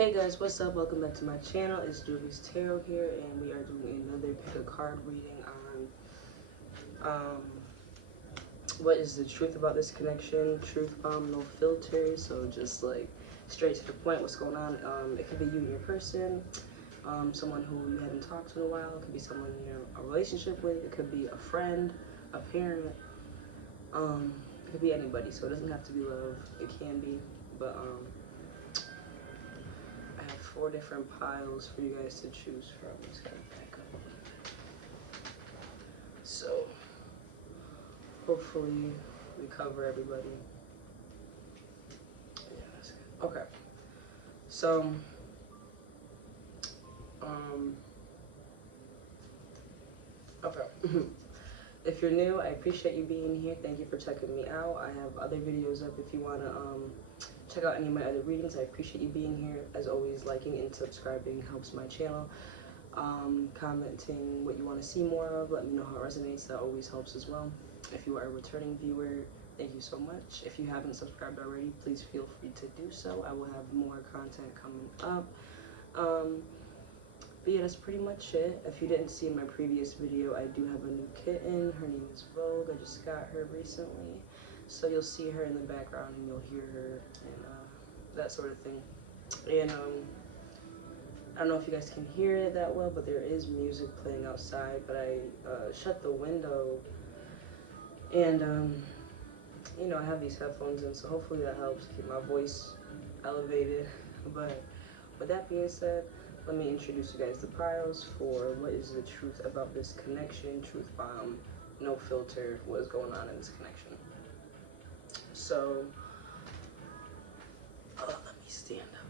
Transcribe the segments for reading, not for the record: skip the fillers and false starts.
Hey guys, what's up? Welcome back to my channel. It's JUBIE'S Tarot here, and we are doing another pick a card reading on what is the truth about this connection. Truth bomb, no filter. So just like straight to the point. What's going on? It could be you and your person, someone who you haven't talked to in a while. It could be someone you're in a relationship with. It could be a friend, a parent. It could be anybody. So it doesn't have to be love. It can be, but I have 4 different piles for you guys to choose from. Let's get it back up. So, hopefully, we cover everybody. Yeah, that's good. Okay. So, okay. If you're new, I appreciate you being here. Thank you for checking me out. I have other videos up if you want to check out any of my other readings. I appreciate you being here. As always, liking and subscribing helps my channel. Commenting what you want to see more of. Let me know how it resonates. That always helps as well. If you are a returning viewer, thank you so much. If you haven't subscribed already, please feel free to do so. I will have more content coming up. But yeah, that's pretty much it. If you didn't see in my previous video, I do have a new kitten. Her name is Vogue. I just got her recently. So you'll see her in the background and you'll hear her and that sort of thing. And I don't know if you guys can hear it that well, but there is music playing outside. But I shut the window and you know, I have these headphones in, so hopefully that helps keep my voice elevated. But with that being said, let me introduce you guys the piles for what is the truth about this connection. Truth bomb, no filter, what is going on in this connection. So, let me stand up.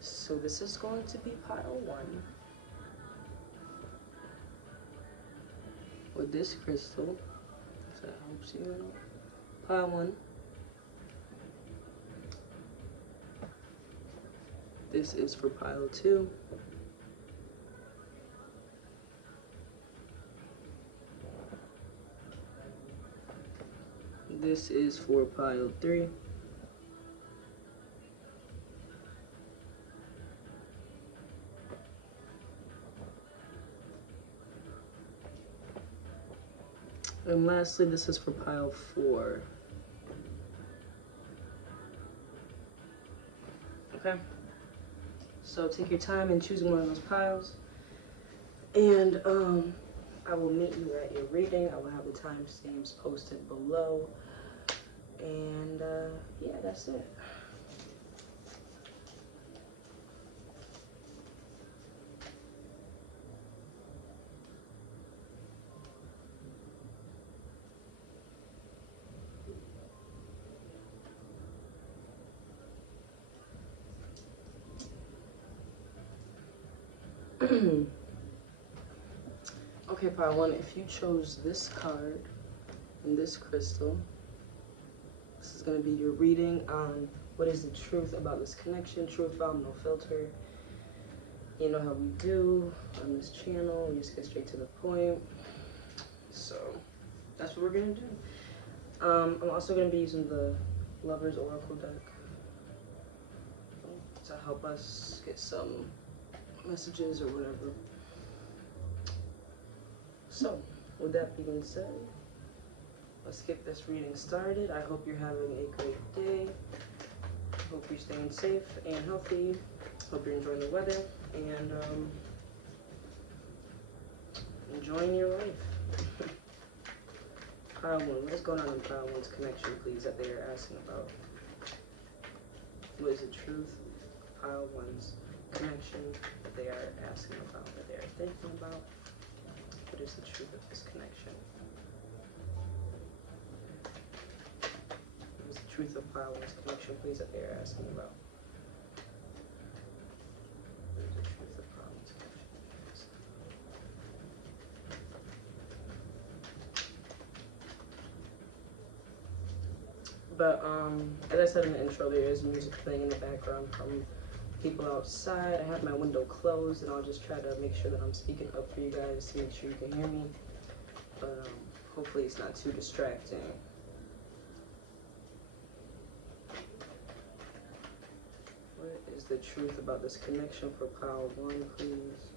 So this is going to be pile 1. With this crystal, so that helps you out. Pile 1. This is for pile 2. This is for pile 3. And lastly, this is for pile 4. Okay? So take your time in choosing one of those piles. And I will meet you at your reading. I will have the timestamps posted below. And yeah, that's it. Okay, pile 1, if you chose this card and this crystal, this is going to be your reading on what is the truth about this connection. Truth bomb, no filter. You know how we do on this channel. We just get straight to the point. So that's what we're going to do. I'm also going to be using the Lover's Oracle deck to help us get some messages or whatever. So, with that being said, let's get this reading started. I hope you're having a great day. Hope you're staying safe and healthy. Hope you're enjoying the weather and enjoying your life. Pile 1, what is going on in pile 1's connection, please, that they are asking about? What is the truth? Pile 1's connection that they are asking about, that they are thinking about. What is the truth of this connection? What is the truth of pile 1's connection, please, that they are asking about? What is the truth of pile 1's connection? But as I said in the intro, there is music playing in the background from people outside. I have my window closed, and I'll just try to make sure that I'm speaking up for you guys to make sure you can hear me. But hopefully it's not too distracting. the truth about this connection for pile 1, please?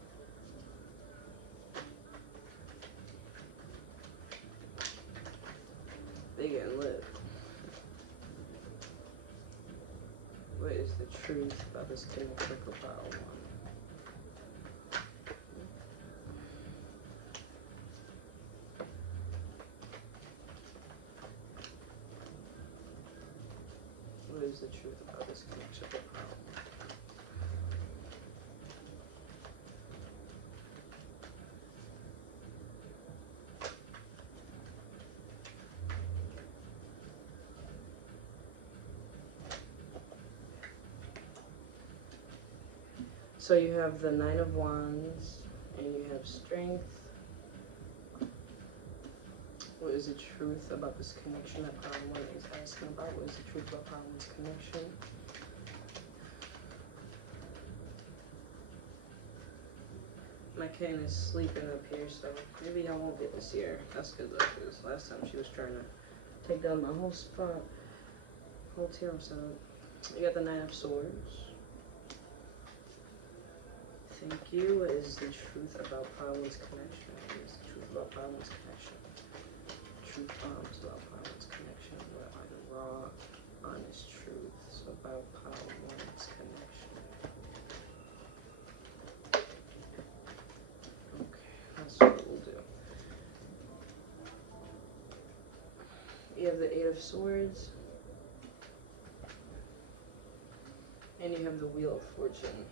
They getting lit. What is the truth about this connection for pile 1? What is the truth about this connection for pile 1? So you have the 9 of Wands, and you have Strength. What is the truth about this connection that pile 1 is asking about? What is the truth about pile 1's connection? My kitten is sleeping up here, so maybe I won't get this year. That's good though, because last time she was trying to take down my whole spot, whole tarot setup. You got the 9 of Swords. Thank you. What is the truth about pile 1's connection? What is the truth about pile 1's connection? Truth bombs about pile 1's connection. What are the raw, honest truths about pile 1's connection? Okay, that's what we'll do. You have the 8 of Swords. And you have the Wheel of Fortune.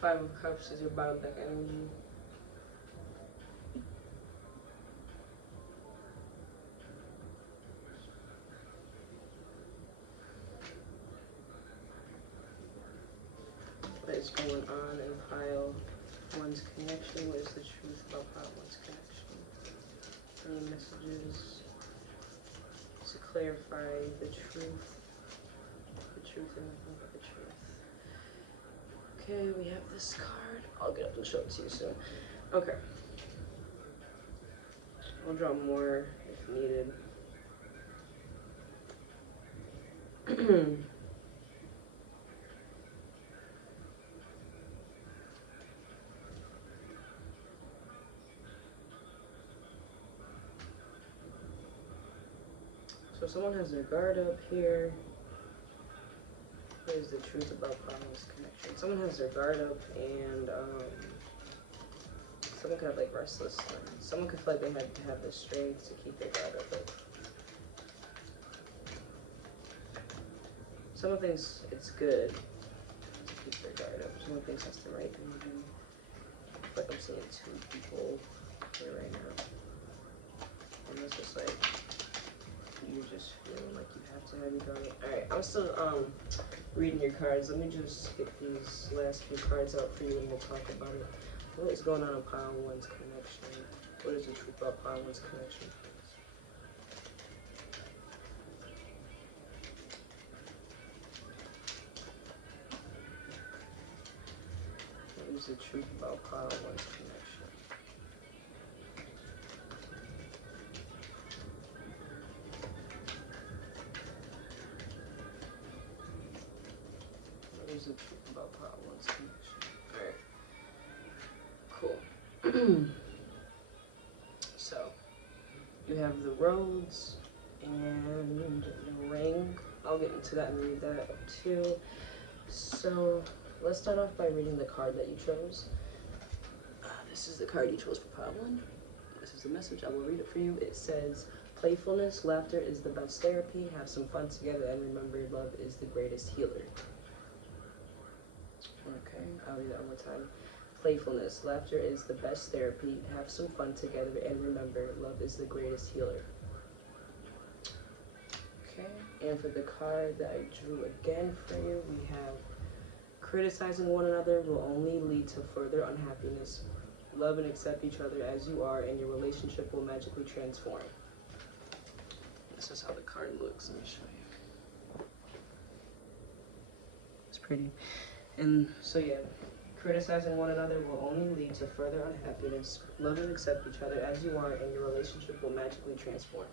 5 of Cups is your bottom deck energy. What is going on in pile 1's connection? What is the truth about pile 1's connection? Any messages to clarify the truth? The truth and nothing but the truth. Okay, we have this card. I'll get up and show it to you soon. Okay. I'll draw more if needed. So someone has their guard up here. What is the truth about pile 1's connection? Someone has their guard up, and someone could have like restlessness. Someone could feel like they had to have the strength to keep their guard up. But someone thinks it's good to keep their guard up. Someone thinks that's the right thing to do. But I'm seeing 2 people here right now, and it's just like you're just feeling like you have to have your guard up. All right, I'm still reading your cards. Let me just get these last few cards out for you and we'll talk about it. What is going on in pile 1's connection? What is the truth about pile 1's connection? What is the truth about pile 1's connection? What is the truth about pile 1's connection? Alright. Cool. So, you have the roads and the ring. I'll get into that and read that too. So, let's start off by reading the card that you chose. This is the card you chose for pile 1. This is the message. I will read it for you. It says, playfulness, laughter is the best therapy. Have some fun together and remember love is the greatest healer. Okay, I'll read that one more time. Playfulness, laughter is the best therapy. Have some fun together and remember, love is the greatest healer. Okay, and for the card that I drew again for you, we have criticizing one another will only lead to further unhappiness. Love and accept each other as you are and your relationship will magically transform. This is how the card looks. Let me show you. It's pretty. And so yeah, Criticizing one another will only lead to further unhappiness. Love and accept each other as you are, and your relationship will magically transform.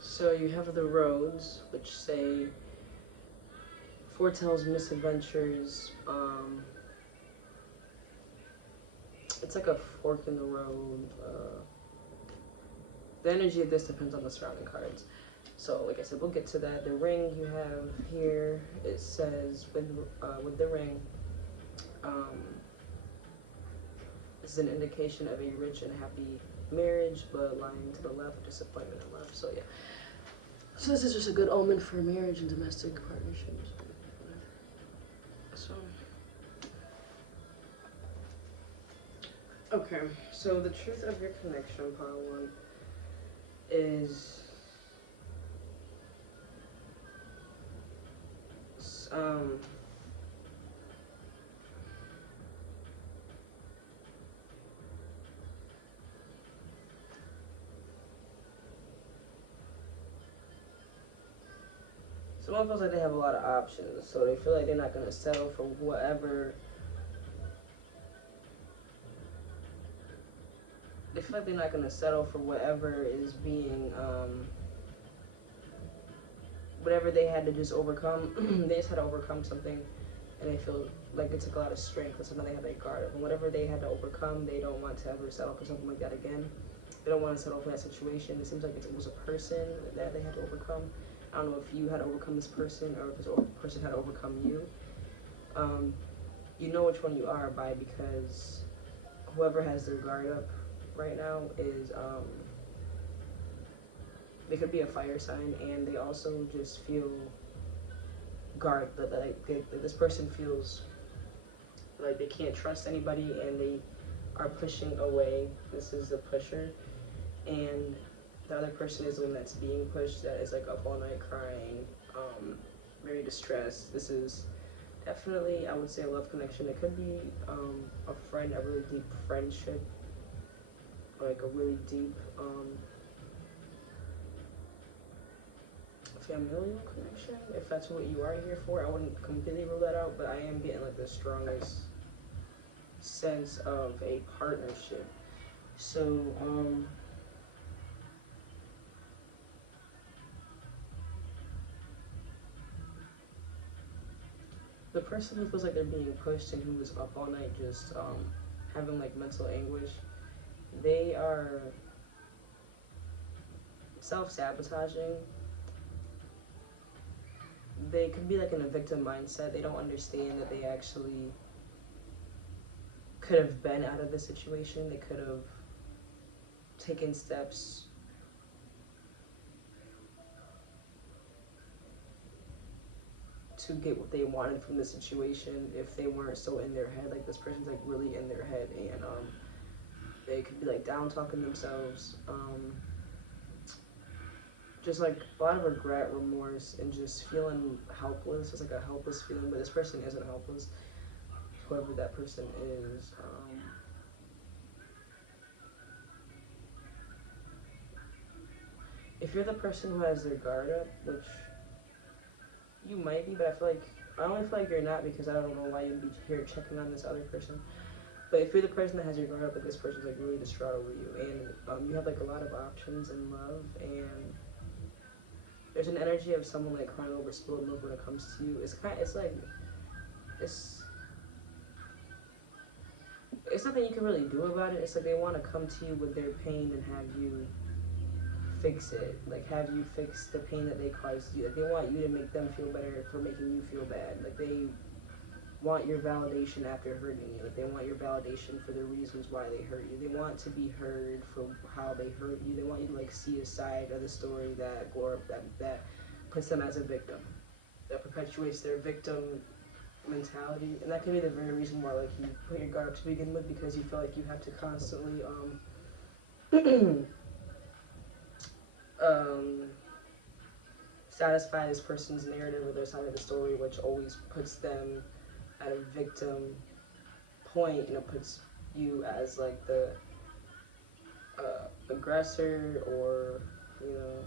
So you have the roads, which say foretells misadventures. It's like a fork in the road. The energy of this depends on the surrounding cards. So, like I said, we'll get to that. The ring you have here, it says with the ring, this is an indication of a rich and happy marriage, but lying to the left, disappointment in love. So yeah. So this is just a good omen for marriage and domestic partnerships. So, okay. So the truth of your connection, pile one, is someone feels like they have a lot of options, so they feel like they're not going to settle for whatever. They feel like they're not going to settle for whatever is being, whatever they had to just overcome. They just had to overcome something, and they feel like it took a lot of strength. That's something they had to guard up. And whatever they had to overcome, they don't want to ever settle for something like that again. They don't want to settle for that situation. It seems like it was a person that they had to overcome. I don't know if you had to overcome this person or if this person had to overcome you. You know which one you are because whoever has their guard up right now is, they could be a fire sign, and they also just feel guard, like this person feels like they can't trust anybody, and they are pushing away. This is the pusher, and the other person is the one that's being pushed, that is like up all night crying, very distressed. This is definitely, I would say, a love connection. It could be a friend, a really deep friendship, like a really deep familial connection, if that's what you are here for. I wouldn't completely rule that out, but I am getting like the strongest sense of a partnership. So the person who feels like they're being pushed and who is up all night just having like mental anguish, they are self-sabotaging. They could be like in a victim mindset. They don't understand that they actually could have been out of the situation. They could have taken steps to get what they wanted from the situation if they weren't so in their head. Like this person's like really in their head, and they could be like down talking themselves, just like a lot of regret, remorse, and just feeling helpless. It's like a helpless feeling, but this person isn't helpless, whoever that person is. If you're the person who has their guard up, which you might be, but I only feel like you're not, because I don't know why you'd be here checking on this other person. But if you're the person that has your guard up, like this person's like really distraught over you, and you have like a lot of options in love, and there's an energy of someone like crying over spilled milk when it comes to you. It's nothing you can really do about it. It's like they want to come to you with their pain and have you fix it. Like have you fix the pain that they caused you. Like they want you to make them feel better for making you feel bad. Like they want your validation after hurting you. Like they want your validation for the reasons why they hurt you. They want to be heard for how they hurt you. They want you to like see a side of the story that puts them as a victim, that perpetuates their victim mentality. And that can be the very reason why like you put your guard up to begin with, because you feel like you have to constantly satisfy this person's narrative or their side of the story, which always puts them at a victim point, and it puts you as like the aggressor, or you know,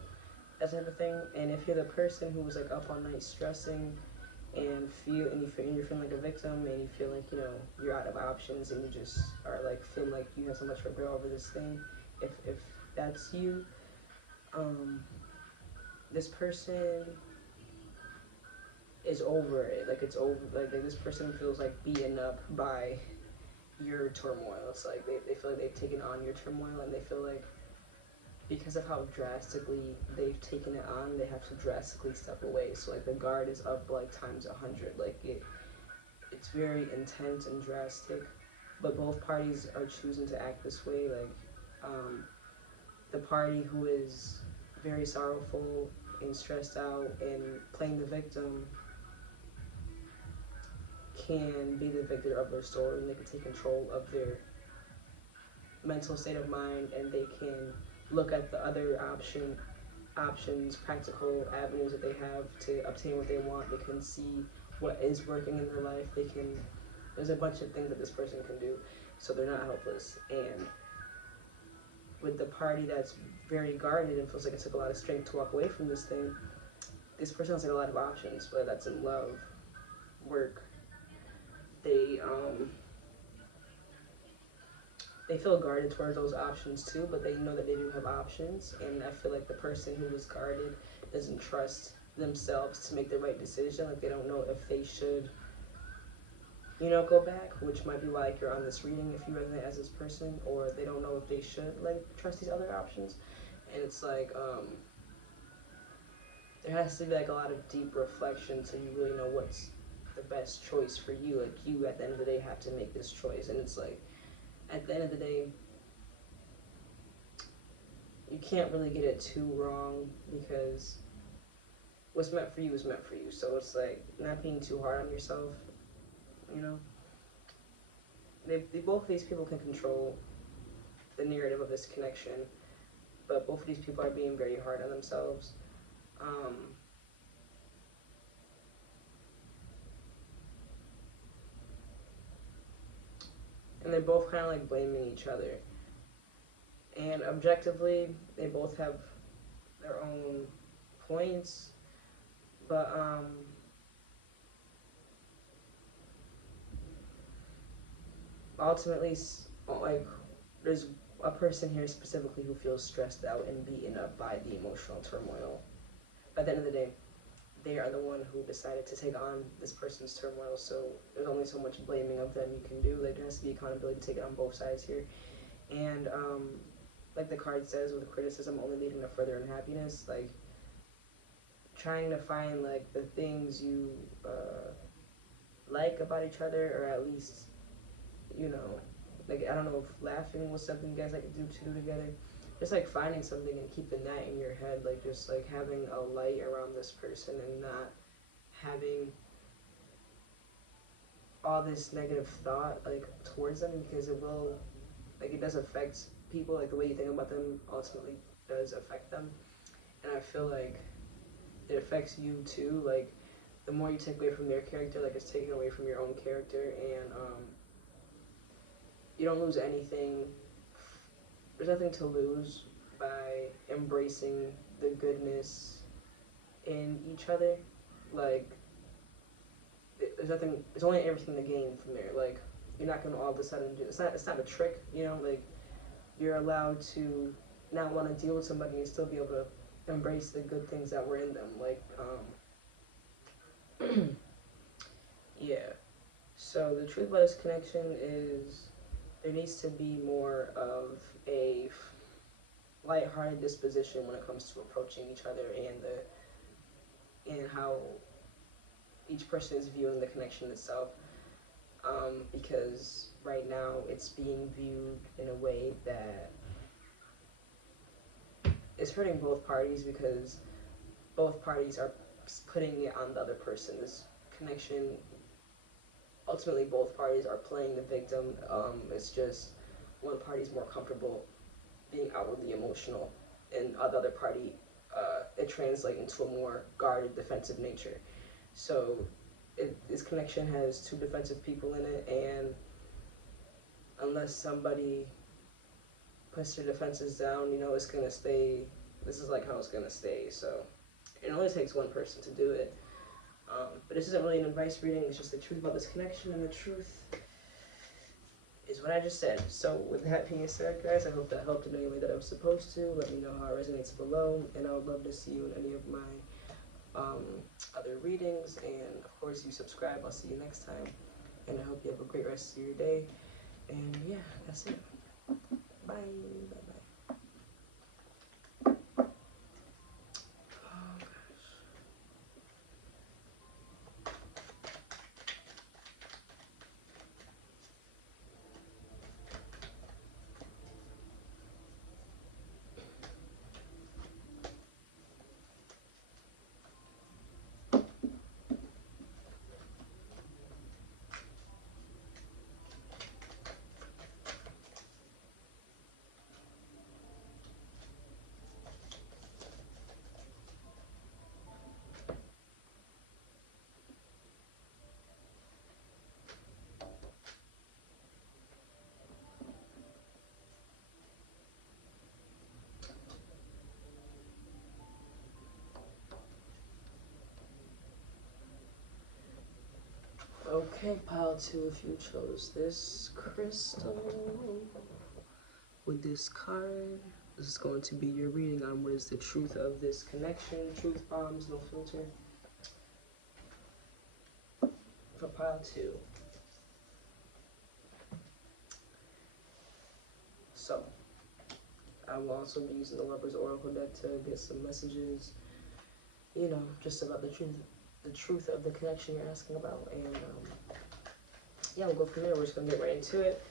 that type of thing. And if you're the person who was like up all night stressing and you're feeling like a victim, and you feel like, you know, you're out of options, and you just are like feel like you have so much regret over this thing, if that's you, this person is over it. Like, it's over. Like this person feels like beaten up by your turmoil. It's like they feel like they've taken on your turmoil, and they feel like because of how drastically they've taken it on, they have to drastically step away. So like the guard is up like times 100. Like it's very intense and drastic, but both parties are choosing to act this way. Like the party who is very sorrowful and stressed out and playing the victim can be the victor of their story, and they can take control of their mental state of mind, and they can look at the other options, practical avenues that they have to obtain what they want. They can see what is working in their life. There's a bunch of things that this person can do, so they're not helpless. And with the party that's very guarded and feels like it took a lot of strength to walk away from this thing, this person has like a lot of options, whether that's in love, work. They feel guarded towards those options too, but they know that they do have options. And I feel like the person who was guarded doesn't trust themselves to make the right decision. Like, they don't know if they should, you know, go back, which might be why, like, you're on this reading if you resonate as this person, or they don't know if they should like trust these other options. And it's like there has to be like a lot of deep reflection so you really know what's the best choice for you. Like, you at the end of the day have to make this choice. And it's like, at the end of the day, you can't really get it too wrong, because what's meant for you is meant for you. So it's like not being too hard on yourself, you know. Both of these people can control the narrative of this connection, but both of these people are being very hard on themselves. And they're both kind of like blaming each other. And objectively, they both have their own points, but ultimately, like, there's a person here specifically who feels stressed out and beaten up by the emotional turmoil. At the end of the day, they are the one who decided to take on this person's turmoil, so there's only so much blaming of them you can do. Like, there has to be accountability to take it on both sides here. And like the card says, with criticism only leading to further unhappiness, like, trying to find like the things you like about each other, or at least, you know, like, I don't know if laughing was something you guys like to do together. Just like finding something and keeping that in your head, like just like having a light around this person and not having all this negative thought like towards them, because it will, like, it does affect people. Like, the way you think about them ultimately does affect them. And I feel like it affects you too. Like, the more you take away from their character, like, it's taking away from your own character, and you don't lose anything. There's nothing to lose by embracing the goodness in each other. Like, there's only everything to gain from there. Like, you're not gonna all of a sudden do, it's not a trick, you know. Like, you're allowed to not want to deal with somebody and still be able to embrace the good things that were in them. Like, yeah. So the truth about this connection is there needs to be more of a lighthearted disposition when it comes to approaching each other, and how each person is viewing the connection itself. Because right now it's being viewed in a way that is hurting both parties, because both parties are putting it on the other person. This connection, ultimately both parties are playing the victim. It's just one party is more comfortable being outwardly emotional, and the other party, it translates into a more guarded, defensive nature. So this connection has 2 defensive people in it, and unless somebody puts their defenses down, you know, it's gonna stay. This is like how it's gonna stay. So it only takes one person to do it. But this isn't really an advice reading. It's just the truth about this connection, and the truth is what I just said. So with that being said, guys, I hope that helped in any way that I was supposed to. Let me know how it resonates below, and I would love to see you in any of my other readings. And of course, you subscribe. I'll see you next time, and I hope you have a great rest of your day. And yeah, that's it. Bye. Bye. Okay, pile 2, if you chose this crystal with this card, this is going to be your reading on what is the truth of this connection. Truth bombs, no filter. For pile 2. So, I will also be using the Lover's Oracle deck to get some messages, you know, just about the truth of the connection you're asking about. And yeah, we'll go from there. We're just gonna get right into it.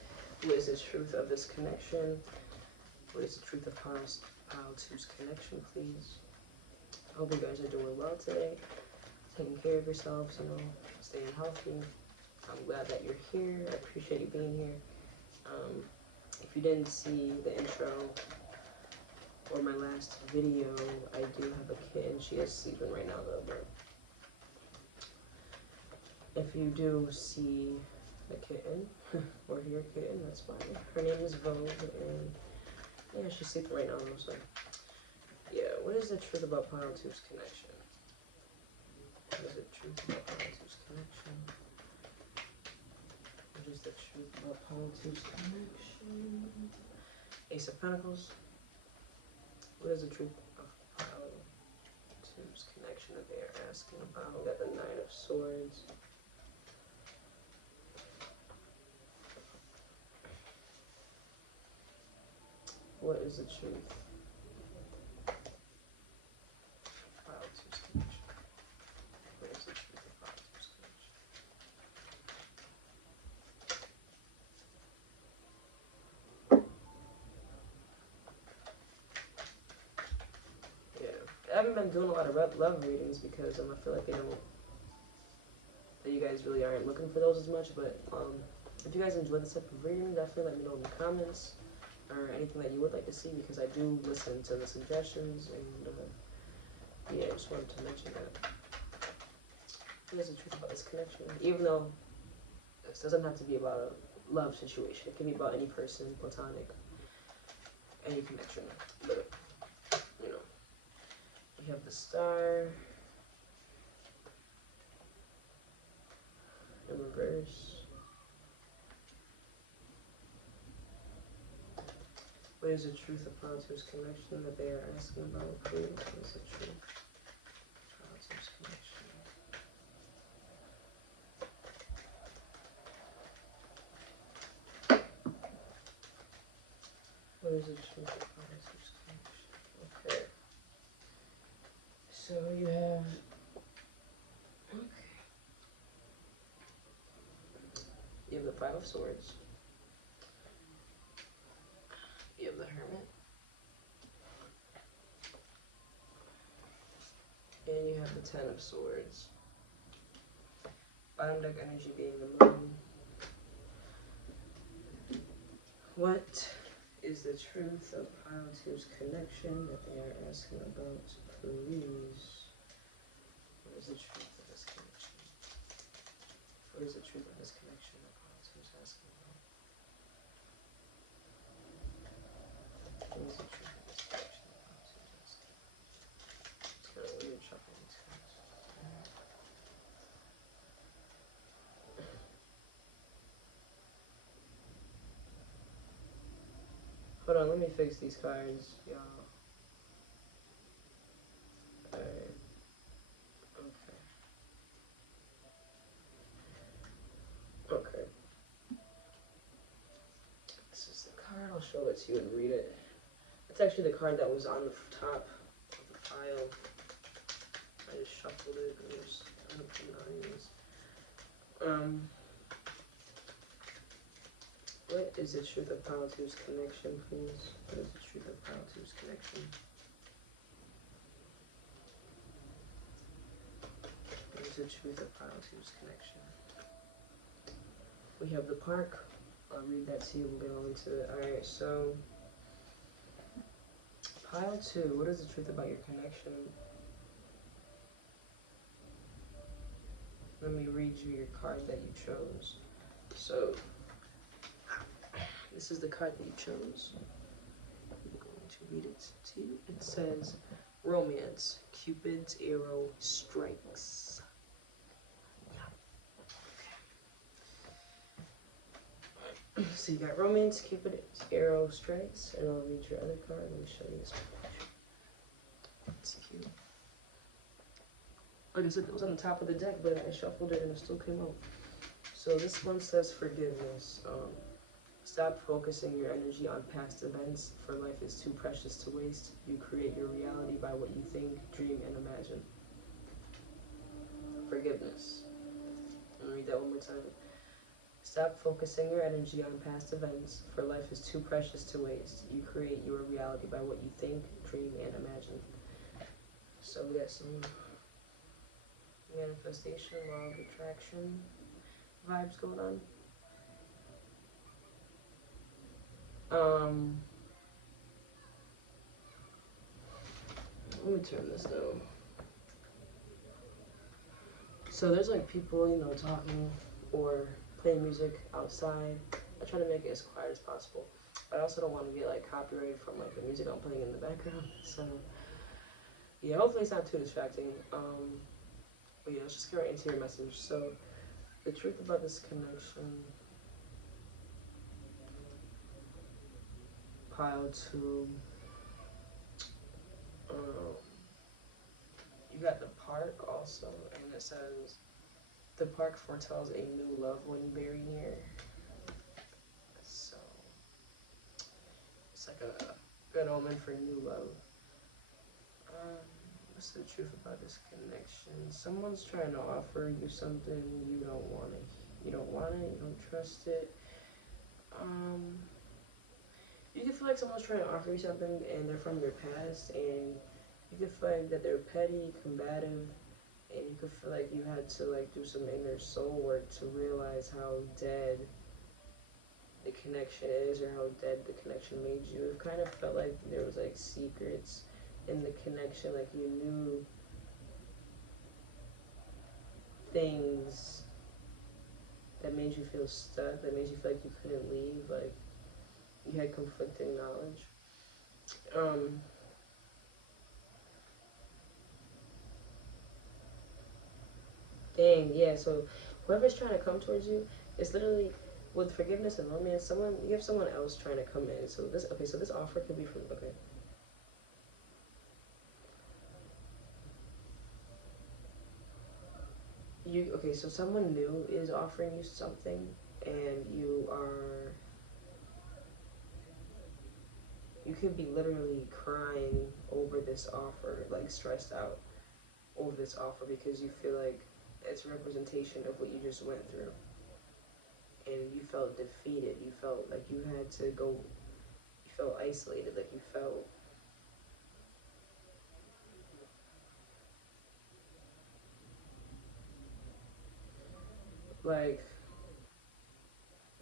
What is the truth of this connection? What is the truth of pile 2's connection, please? I hope you guys are doing well today, taking care of yourselves, you know, staying healthy. I'm glad that you're here. I appreciate you being here. If you didn't see the intro or my last video, I do have a kitten. She is sleeping right now though, but if you do see a kitten or hear a kitten, that's fine. Her name is Vogue, and yeah, she's sleeping right now. So yeah, what is the truth about pile 2's connection? What is the truth about pile 2's connection? What is the truth about pile 2's connection? Ace of Pentacles. What is the truth of pile 2's connection that they are asking about? We got the 9 of Swords. What is the truth? Pile 2's connection. What is the truth of pile 2's connection? Yeah, I haven't been doing a lot of love readings because I feel like that you guys really aren't looking for those as much. But if you guys enjoy this type of reading, definitely let me know in the comments, or anything that you would like to see, because I do listen to the suggestions. And yeah, I just wanted to mention that. What is the truth about this connection? Even though this doesn't have to be about a love situation, it can be about any person, platonic, any connection. But you know, we have the Star in reverse. What is the truth of pile 2's connection that they are asking about, please? What is the truth of pile 2's connection? What is the truth of pile 2's connection? Okay. So you have... Okay. You have the 5 of Swords. You have the Hermit. And you have the 10 of Swords. Bottom deck energy being the Moon. What is the truth of pile 2's connection that they are asking about, please? What is the truth of this connection? What is the truth of this connection that Pile 2 is asking about? What is the truth of this connection that Pile 2 is asking about? It's kind of weird shuffling these cards. Hold on, let me fix these cards, y'all. Alright. Okay. Okay. This is the card. I'll show it to you and read it. It's actually the card that was on the top of the pile. I just shuffled it. There's 9s. What is the truth of Pile 2's connection, please? What is the truth of Pile 2's connection? What is the truth of Pile 2's connection? We have the park. I'll read that to you. We'll get on to it. Alright, so Pile 2, what is the truth about your connection? Let me read you your card that you chose. So this is the card that you chose. I'm going to read it to you. It says, Romance, Cupid's arrow strikes. Yeah. So you got Romance, Cupid's arrow strikes, and I'll read your other card. Let me show you this one. It's cute. Like I said, it was on the top of the deck, but I shuffled it and it still came out. So this one says forgiveness. Stop focusing your energy on past events, for life is too precious to waste. You create your reality by what you think, dream, and imagine. Forgiveness. I'm gonna read that one more time. Stop focusing your energy on past events, for life is too precious to waste. You create your reality by what you think, dream, and imagine. So we got some manifestation, law of attraction vibes going on. Let me turn this down. So there's like people, you know, talking or playing music outside. I try to make it as quiet as possible. But I also don't want to get like copyrighted from like the music I'm playing in the background. So yeah, hopefully it's not too distracting. But yeah, let's just get right into your message. So the truth about this connection. Pile 2. You got the park also, and it says the park foretells a new loved one very near. So it's like a good omen for new love. What's the truth about this connection? Someone's trying to offer you something you don't want it. You don't want it. You don't trust it. You can feel like someone's trying to offer you something and they're from your past, and you can feel like that they're petty, combative, and you can feel like you had to like do some inner soul work to realize how dead the connection is, or how dead the connection made you. It kind of felt like there was like secrets in the connection, like you knew things that made you feel stuck, that made you feel like you couldn't leave, like you had conflicting knowledge. Dang, yeah, so whoever's trying to come towards you, it's literally with forgiveness and romance, you have someone else trying to come in. So this offer could be from, so someone new is offering you something, and you could be literally crying over this offer, like stressed out over this offer, because you feel like it's a representation of what you just went through, and you felt defeated. You felt like you had to go. You felt isolated. Like you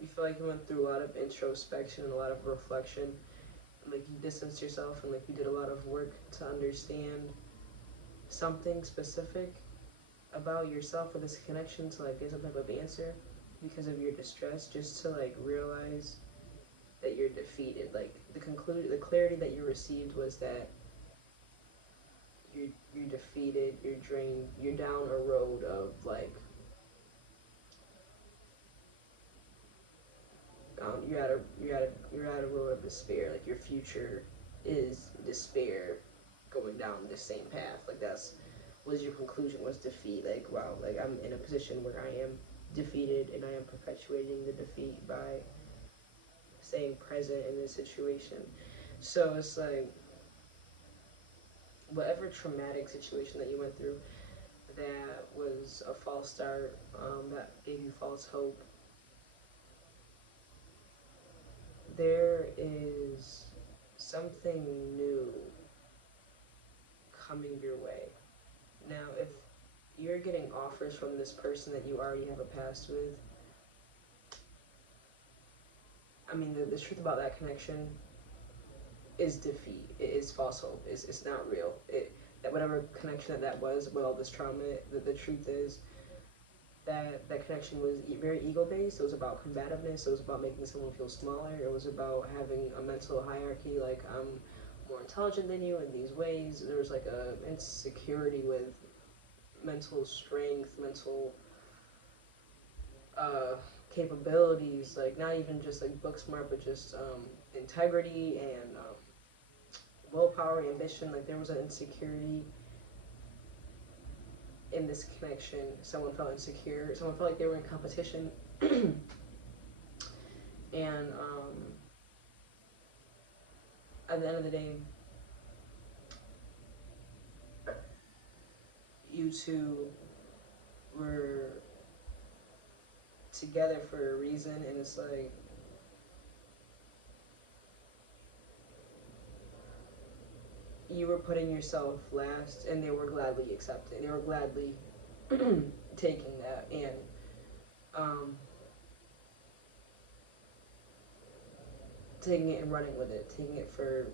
felt like you went through a lot of introspection and a lot of reflection. Like you distanced yourself, and like you did a lot of work to understand something specific. about yourself with this connection to like get some type of answer because of your distress, just to like realize that you're defeated. Like the clarity that you received was that you're defeated, you're drained, you're down a road of like you're at a road of despair. Like your future is despair, going down the same path. Like that's was your conclusion, was defeat. Like wow, like I'm in a position where I am defeated and I am perpetuating the defeat by staying present in this situation. So it's like whatever traumatic situation that you went through that was a false start, that gave you false hope, there is something new coming your way. Now, if you're getting offers from this person that you already have a past with, I mean, the truth about that connection is defeat. It is false hope. It's not real. That whatever connection that was with all this trauma, the truth is that connection was very ego-based. It was about combativeness. It was about making someone feel smaller. It was about having a mental hierarchy, like I'm more intelligent than you in these ways. There was like a insecurity with mental strength, mental capabilities, like not even just like book smart, but just integrity and willpower, ambition. Like there was an insecurity in this connection. Someone felt insecure. Someone felt like they were in competition. And at the end of the day, you two were together for a reason, and it's like you were putting yourself last, and they were gladly accepting. They were gladly taking that and taking it and running with it, taking it for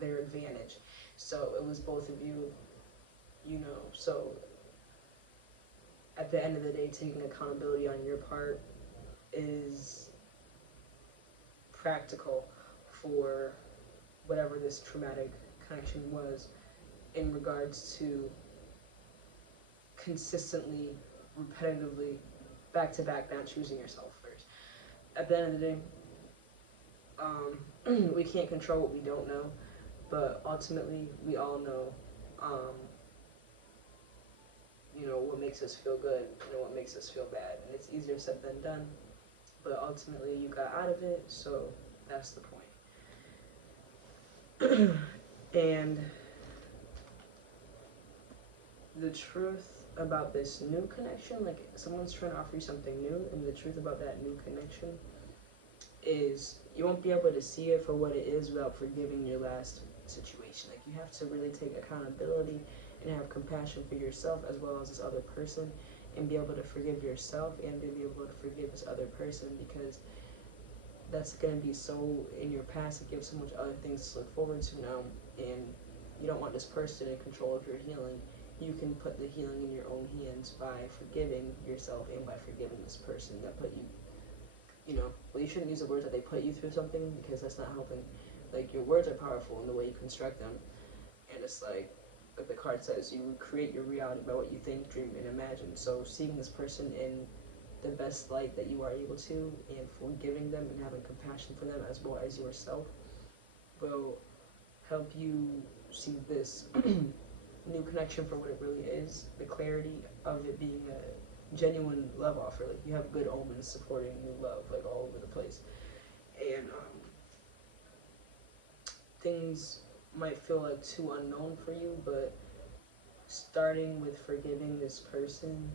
their advantage. So it was both of you, you know. So at the end of the day, taking accountability on your part is practical for whatever this traumatic connection was, in regards to consistently, repetitively, back to back, not choosing yourself first. At the end of the day, we can't control what we don't know, but ultimately we all know, you know, what makes us feel good and what makes us feel bad, and it's easier said than done, but ultimately you got out of it, so that's the point. And the truth about this new connection, like someone's trying to offer you something new, and the truth about that new connection is you won't be able to see it for what it is without forgiving your last situation. Like you have to really take accountability and have compassion for yourself as well as this other person, and be able to forgive yourself and be able to forgive this other person, because that's going to be so in your past. It gives so much other things to look forward to now, and you don't want this person in control of your healing. You can put the healing in your own hands by forgiving yourself and by forgiving this person that put you, you know, well, you shouldn't use the words that they put you through something, because that's not helping. Like your words are powerful in the way you construct them, and it's like the card says, you create your reality by what you think, dream, and imagine. So seeing this person in the best light that you are able to, and forgiving them and having compassion for them as well as yourself, will help you see this new connection for what it really is. The clarity of it being a genuine love offer. Like you have good omens supporting new love, like all over the place. And things might feel like too unknown for you, but starting with forgiving this person,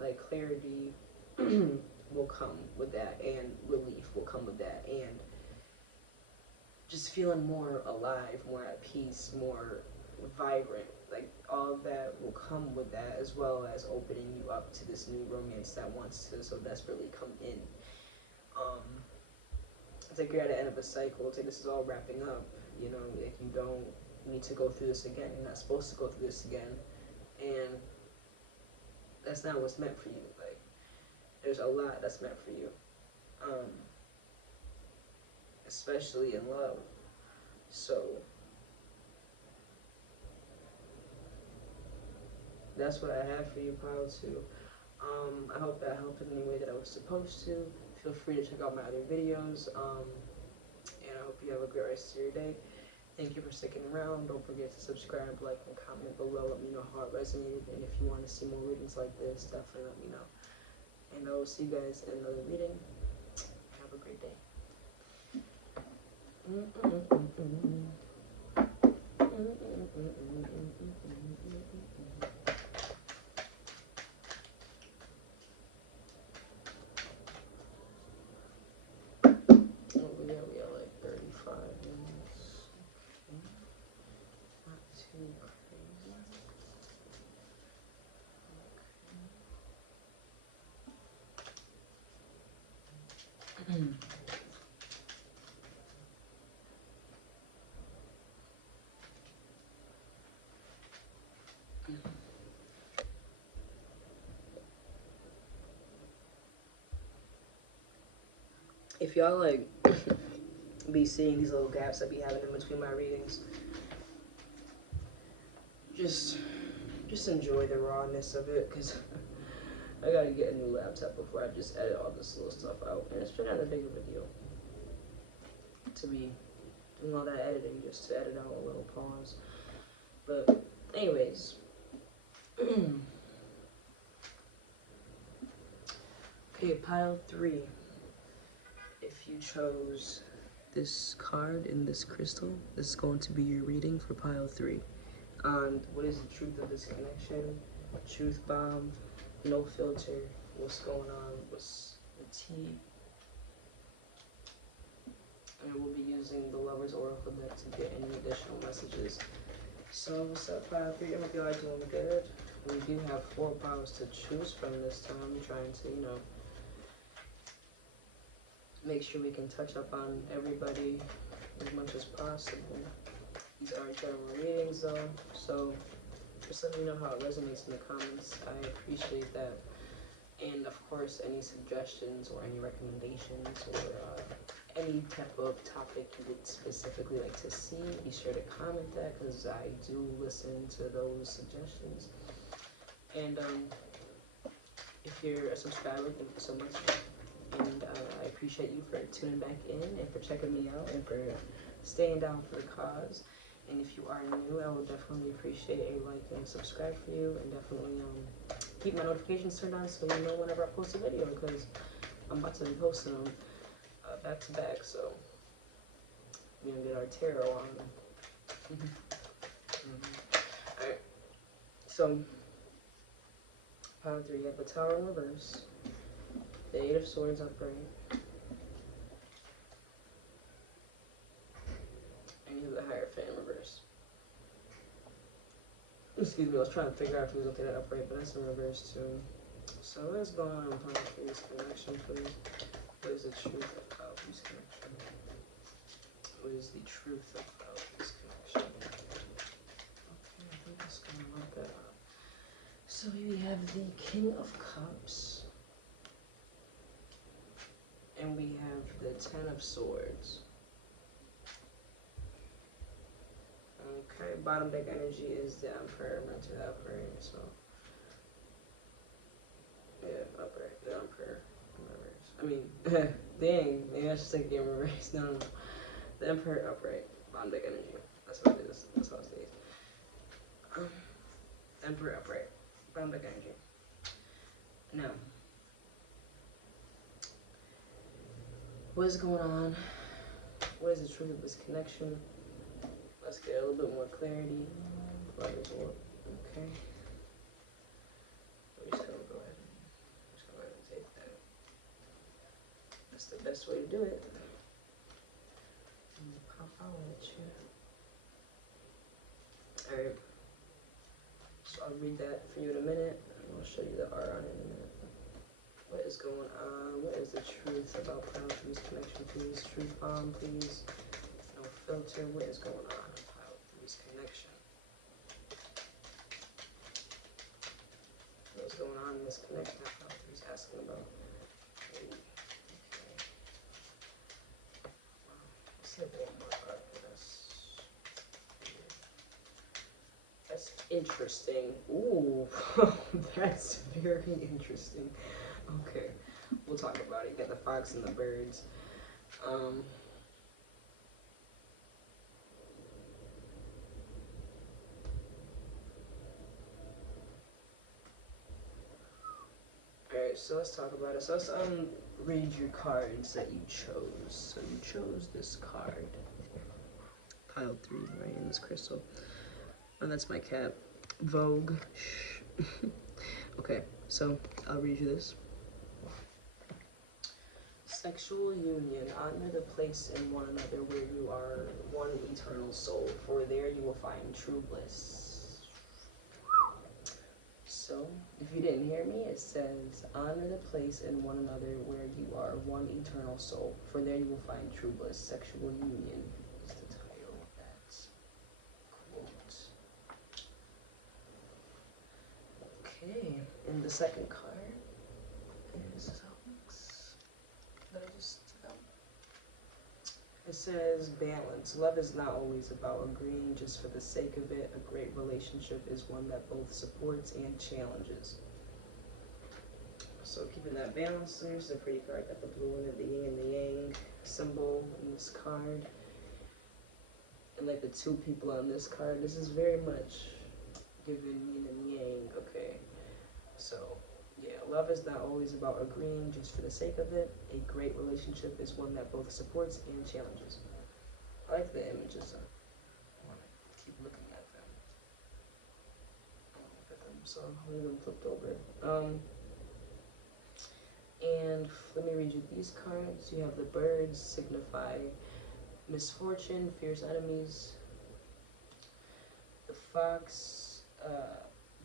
like clarity will come with that, and relief will come with that, and just feeling more alive, more at peace, more vibrant. Like all of that will come with that, as well as opening you up to this new romance that wants to so desperately come in. It's like you're at the end of a cycle. It's like this is all wrapping up, you know, like you don't need to go through this again. You're not supposed to go through this again. And that's not what's meant for you. Like, there's a lot that's meant for you, especially in love. So that's what I have for you, pile 2. I hope that helped in any way that I was supposed to. Feel free to check out my other videos, and I hope you have a great rest of your day. Thank you for sticking around. Don't forget to subscribe, like, and comment below. Let me know how it resonated, and if you want to see more readings like this, definitely let me know. And I will see you guys in another reading. Have a great day. We are like 35 minutes. Not too crazy. Okay. If y'all like be seeing these little gaps I be having in between my readings, just enjoy the rawness of it, because I gotta get a new laptop before I just edit all this little stuff out, and it's been not a big of a deal to be doing all that editing just to edit out a little pause. But anyways, okay, pile 3. If you chose this card in this crystal, this is going to be your reading for pile 3. On what is the truth of this connection, truth bomb, no filter, what's going on, what's the tea. And we'll be using the Lover's Oracle deck to get any additional messages. So what's up, pile 3? I hope you are doing good. We do have 4 piles to choose from this time. I'm trying to, you know, make sure we can touch up on everybody as much as possible. These are general readings though, so just let me know how it resonates in the comments. I appreciate that. And of course, any suggestions or any recommendations or any type of topic you would specifically like to see, be sure to comment that, because I do listen to those suggestions. And if you're a subscriber, thank you so much. And I appreciate you for tuning back in and for checking me out and for staying down for the cause. And if you are new, I would definitely appreciate a like and subscribe for you, and definitely keep my notifications turned on so you know whenever I post a video, because I'm about to be posting them back to back, so we're gonna get our tarot on. Alright, so pile 3, you have the Tower in reverse, the 8 of Swords upright, and you have the Hierophant in reverse. Excuse me, I was trying to figure out if he was looking at upright, but that's in reverse too. So what is going on in pile 3's connection, please? What is the truth of pile 3's connection? What is the truth of pile 3's connection? Okay, I think that's gonna look that up. So we have the King of Cups. And we have the 10 of Swords. Okay, bottom deck energy is the Emperor, meant to the upright, so. Yeah, upright, the Emperor, in reverse. I mean, dang, maybe I should think in reverse. No. The Emperor upright, bottom deck energy. That's what it is, that's how it stays. Emperor upright, bottom deck energy. Now, what is going on? What is the truth of this connection? Let's get a little bit more clarity. Okay. We're just gonna go ahead and take that. That's the best way to do it. Pop out at you. Alright. So I'll read that for you in a minute. And I'll show you the art on it in a minute. What is going on? What is the truth about pile 3's connection, please? Truth bomb, please. No filter. What is going on in pile 3's connection? What's going on on this connection that he's asking about. Okay. Let's hit one more card for this. That's interesting. Ooh, that's very interesting. Okay, we'll talk about it. You got the fox and the birds. Alright, so let's talk about it. So let's read your cards that you chose. So you chose this card. Pile 3, right, in this crystal. And that's my cat. Vogue. Okay, so I'll read you this. Sexual union. Honor the place in one another where you are one eternal soul, for there you will find true bliss. So, if you didn't hear me, it says, honor the place in one another where you are one eternal soul, for there you will find true bliss. Sexual union is the title of that quote. Okay, and the second card is that I just took out. It says balance. Love is not always about agreeing just for the sake of it. A great relationship is one that both supports and challenges. So keeping that balance, there's a pretty card. Got the blue in it, the yin and the yang symbol in this card. And like the two people on this card, this is very much given yin and yang. Okay, so yeah, love is not always about agreeing just for the sake of it. A great relationship is one that both supports and challenges. I like the images. I want to keep looking at them. So I'll leave them flipped over. And let me read you these cards. You have the birds, signify misfortune, fierce enemies. The fox,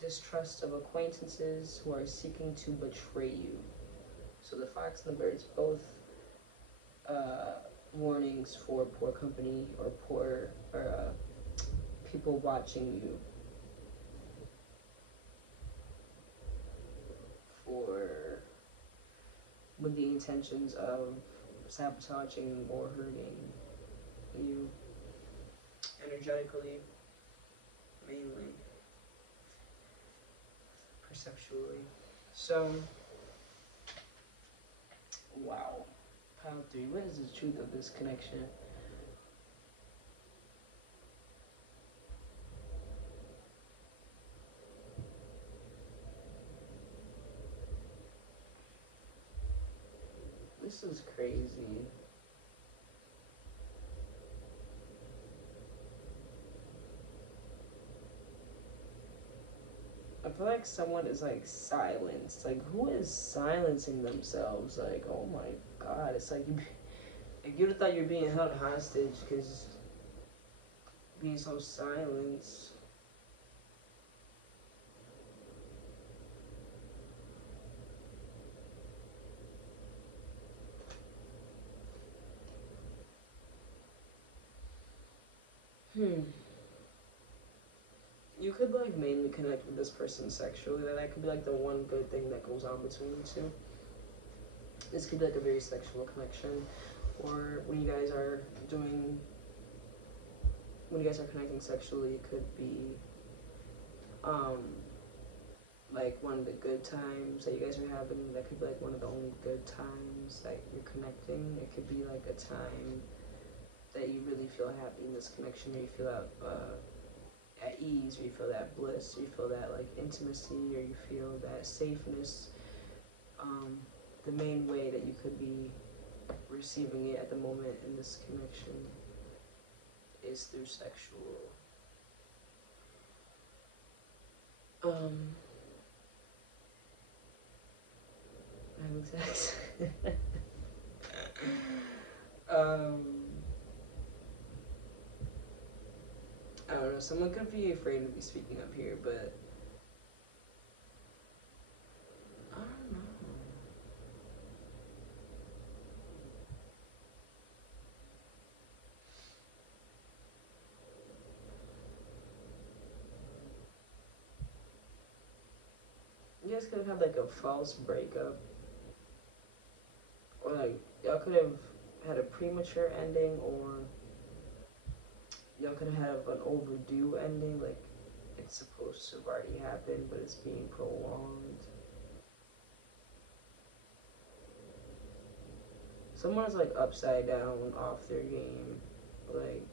distrust of acquaintances who are seeking to betray you. So the fox and the birds, both warnings for poor company or people watching you with the intentions of sabotaging or hurting you energetically, mainly. Perceptually. So, wow. Pile 3. What is the truth of this connection? This is crazy. I feel like someone is like silenced. Like, who is silencing themselves? Like, oh my god, it's like you'd have thought you're being held hostage because being so silent. You could like mainly connect with this person sexually. That could be like the one good thing that goes on between you two. This could be like a very sexual connection, or when you guys are connecting sexually, it could be like one of the good times that you guys are having. That could be like one of the only good times that you're connecting. It could be like a time that you really feel happy in this connection, or you feel that at ease, or you feel that bliss, or you feel that like intimacy, or you feel that safeness. The main way that you could be receiving it at the moment in this connection is through sexual. Having sex. I don't know, someone could be afraid to be speaking up here, but I don't know. Yeah, guys could have had like a false breakup, or like y'all could have had a premature ending, or y'all could have an overdue ending, like it's supposed to have already happened, but it's being prolonged. Someone's like upside down off their game, like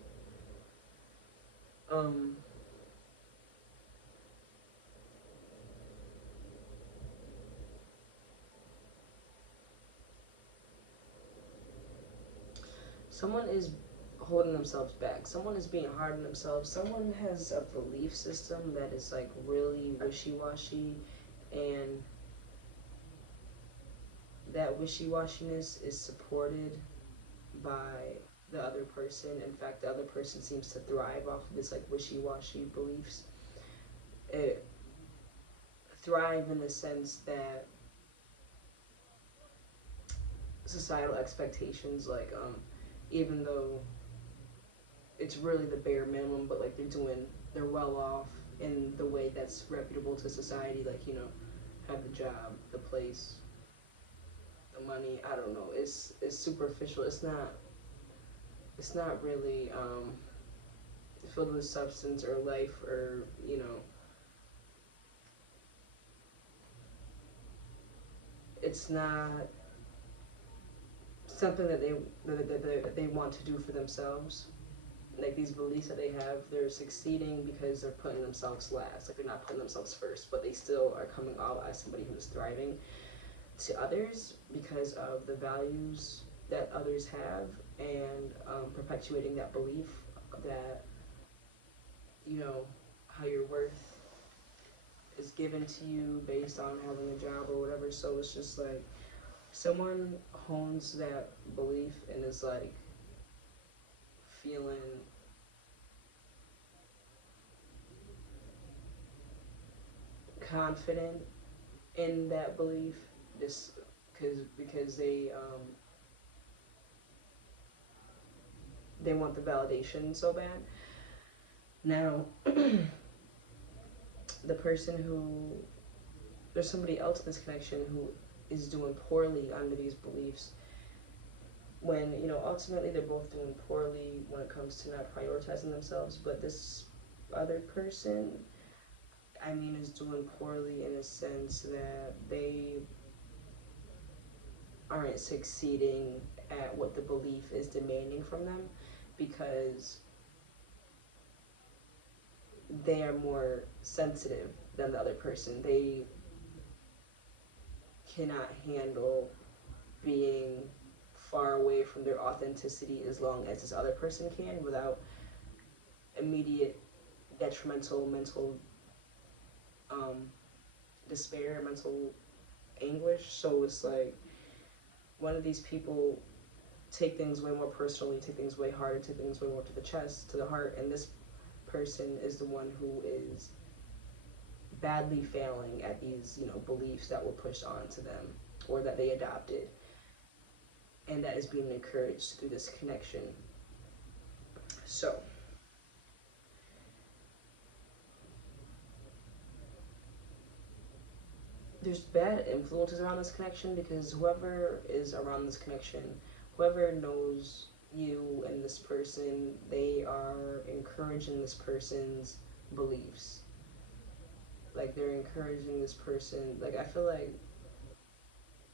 someone is holding themselves back. Someone is being hard on themselves. Someone has a belief system that is like really wishy-washy, and that wishy-washiness is supported by the other person. In fact, the other person seems to thrive off of this like wishy-washy beliefs. It thrive in the sense that societal expectations, like even though it's really the bare minimum, but like they're well off in the way that's reputable to society, like, you know, have the job, the place, the money. I don't know, it's superficial. It's not really filled with substance or life, or, you know, it's not something that they want to do for themselves. Like these beliefs that they have, they're succeeding because they're putting themselves last. Like they're not putting themselves first, but they still are coming out as somebody who is thriving to others because of the values that others have, and perpetuating that belief that, you know, how your worth is given to you based on having a job or whatever. So it's just like someone hones that belief and is like feeling confident in that belief, just because they want the validation so bad. Now the person who, there's somebody else in this connection who is doing poorly under these beliefs, when, you know, ultimately they're both doing poorly when it comes to not prioritizing themselves. But this other person, I mean, is doing poorly in a sense that they aren't succeeding at what the belief is demanding from them, because they are more sensitive than the other person. They cannot handle being far away from their authenticity as long as this other person can, without immediate detrimental mental despair, mental anguish. So it's like one of these people take things way more personally, take things way harder, take things way more to the chest, to the heart, and this person is the one who is badly failing at these, you know, beliefs that were pushed onto them or that they adopted, and that is being encouraged through this connection. So there's bad influences around this connection, because whoever is around this connection, whoever knows you and this person, they are encouraging this person's beliefs. Like they're encouraging this person. Like I feel like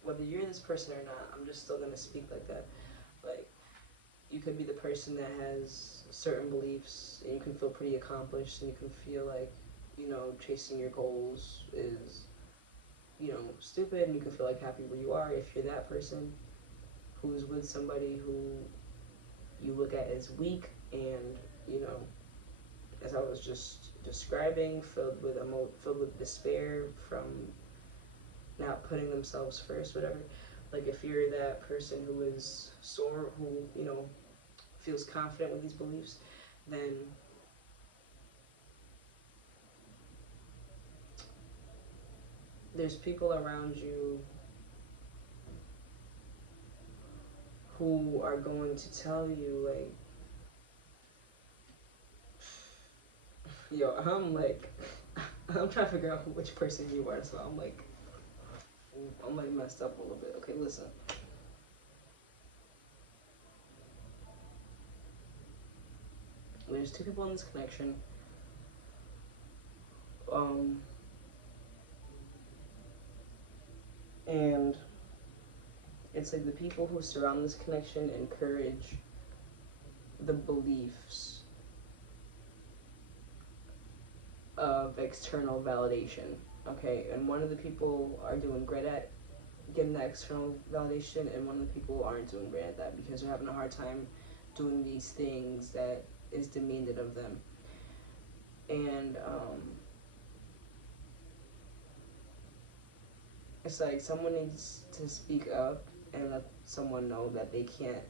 whether you're this person or not, I'm just still gonna speak like that. Like you could be the person that has certain beliefs and you can feel pretty accomplished, and you can feel like, you know, chasing your goals is, you know, stupid, and you can feel like happy where you are. If you're that person who's with somebody who you look at as weak and, you know, as I was just describing, filled with despair from not putting themselves first, whatever. Like if you're that person who is sore, who, you know, feels confident with these beliefs, then there's people around you who are going to tell you, like, yo, I'm trying to figure out which person you are, so I'm like I'm like messed up a little bit. Okay, listen. There's two people in this connection. And it's like the people who surround this connection encourage the beliefs of external validation. Okay, and one of the people are doing great at getting that external validation, and one of the people aren't doing great at that because they're having a hard time doing these things that is demanded of them. And it's like someone needs to speak up and let someone know that they can't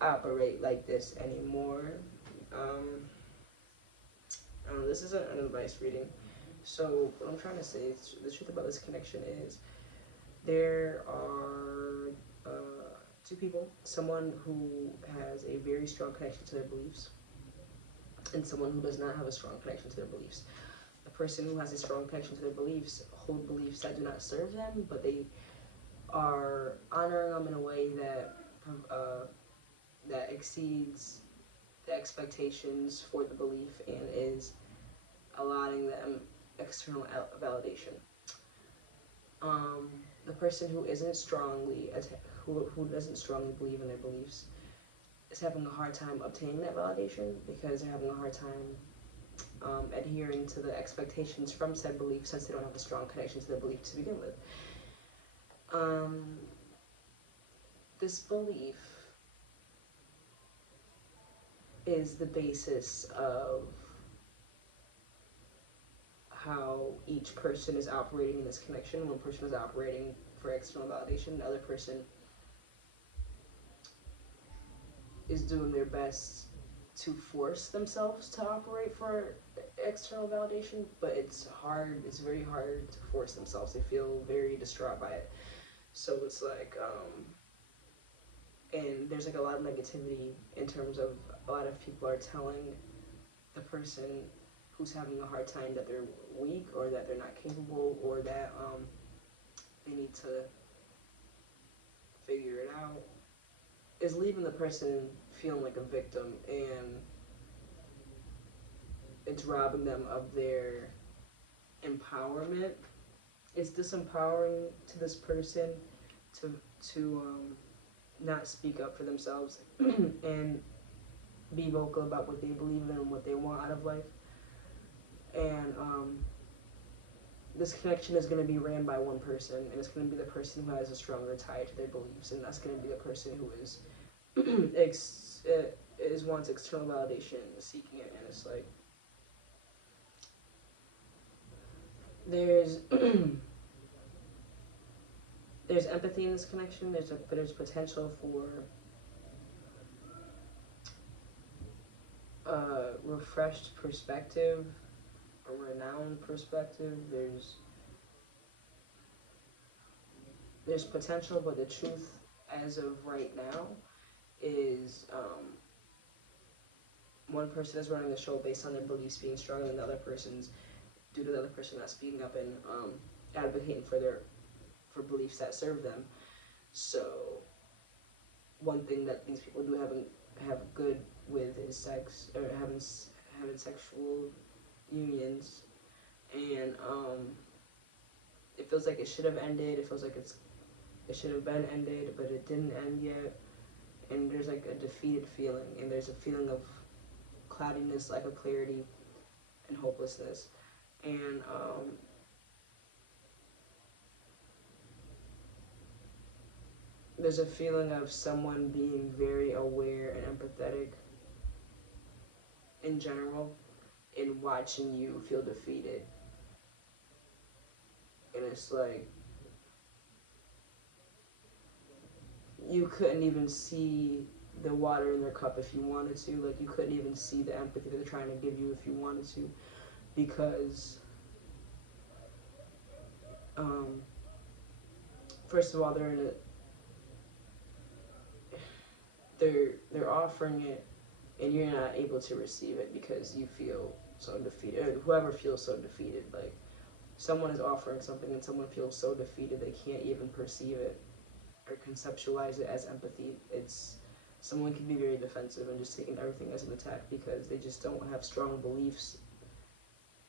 operate like this anymore. This isn't an advice reading. So what I'm trying to say is the truth about this connection is there are two people, someone who has a very strong connection to their beliefs and someone who does not have a strong connection to their beliefs. The person who has a strong connection to their beliefs hold beliefs that do not serve them, but they are honoring them in a way that that exceeds the expectations for the belief and is allowing them external validation. The person who isn't strongly who doesn't strongly believe in their beliefs is having a hard time obtaining that validation because they're having a hard time adhering to the expectations from said belief since they don't have a strong connection to the belief to begin with. This belief is the basis of how each person is operating in this connection. One person is operating for external validation, the other person is doing their best to force themselves to operate for external validation, but it's hard, it's very hard to force themselves. They feel very distraught by it. So it's like, and there's like a lot of negativity in terms of a lot of people are telling the person who's having a hard time that they're weak or that they're not capable or that they need to figure it out, is leaving the person feeling like a victim, and it's robbing them of their empowerment. It's disempowering to this person to not speak up for themselves and be vocal about what they believe in and what they want out of life. And this connection is going to be ran by one person, and it's going to be the person who has a stronger tie to their beliefs, and that's going to be the person who is wants external validation, seeking it. And it's like there's there's empathy in this connection. There's potential for refreshed perspective, a renowned perspective. There's potential, but the truth as of right now is one person is running the show based on their beliefs being stronger than the other person's, due to the other person not speaking up and advocating for beliefs that serve them. So one thing that these people do have good with is sex, or having sexual unions, and it feels like it should have ended. It feels like it should have been ended, but it didn't end yet. And there's like a defeated feeling, and there's a feeling of cloudiness, lack of clarity, and hopelessness. And there's a feeling of someone being very aware and empathetic in general in watching you feel defeated. And it's like you couldn't even see the water in their cup if you wanted to. Like, you couldn't even see the empathy that they're trying to give you if you wanted to, because first of all, they're offering it, and you're not able to receive it because you feel so defeated, or whoever feels so defeated. Like, someone is offering something and someone feels so defeated they can't even perceive it or conceptualize it as empathy. Someone can be very defensive and just taking everything as an attack because they just don't have strong beliefs